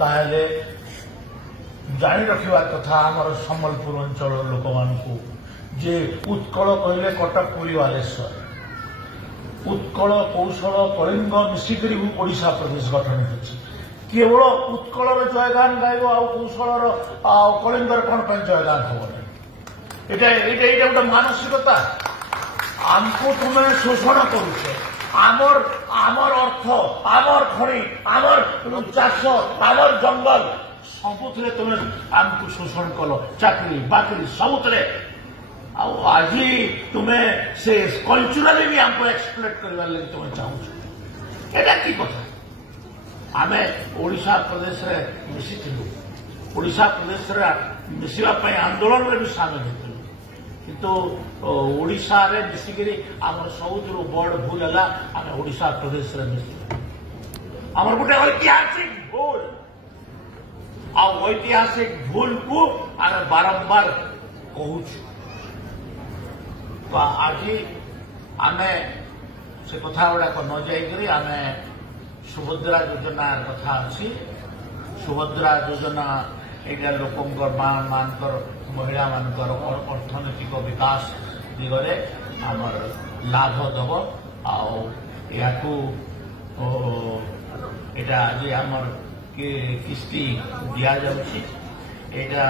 ताहले जानी रखा कथा आमर सम्बलपुर अंचल लोक मानू जे उत्कल कहले कटक पुरी बालेश्वर उत्कल कौशल कलिंग मिसिक ओडिशा प्रदेश गठन हो केवल उत्कल जयगान गायब कौशल कलिंगर कौन जयगान हम गोटे मानसिकता आमको तुम्हें शोषण करुच आमर आमर अर्थ आमर खनि आमर चाष आमर जंगल सबुथे तुम्हें आमको शोषण कल चाकरी बाकरी सबुथे आज तुम्हें से कल्चराली भी आमको एक्सप्लोट करने लगे तुम्हें चाहूँ एटा की कथा आम ओडिशा प्रदेश रे मिसिथिलु ओडिशा प्रदेश रे मिसिबा आंदोलन में भी सामिल होते किंतु ओडिशा रे मिसिकरी आमर सबुठु बड़ भूल है आम ओडिशा प्रदेश रे मिसिलु आमर गोटे ऐतिहासिक भूल ऐतिहासिक भूल को आम बारंबार कहूँ तो आज आम से कथा गुड़ाक न जाइकरी आम सुभद्रा योजना कथा अच्छी सुभद्रा योजना एटा लोकंर मानकर महिला मानकर अर्थनैतिक विकास दिगरे आमर लाभ दब आकू एटा आज आमर किस्ती दि जाऊँगी एटा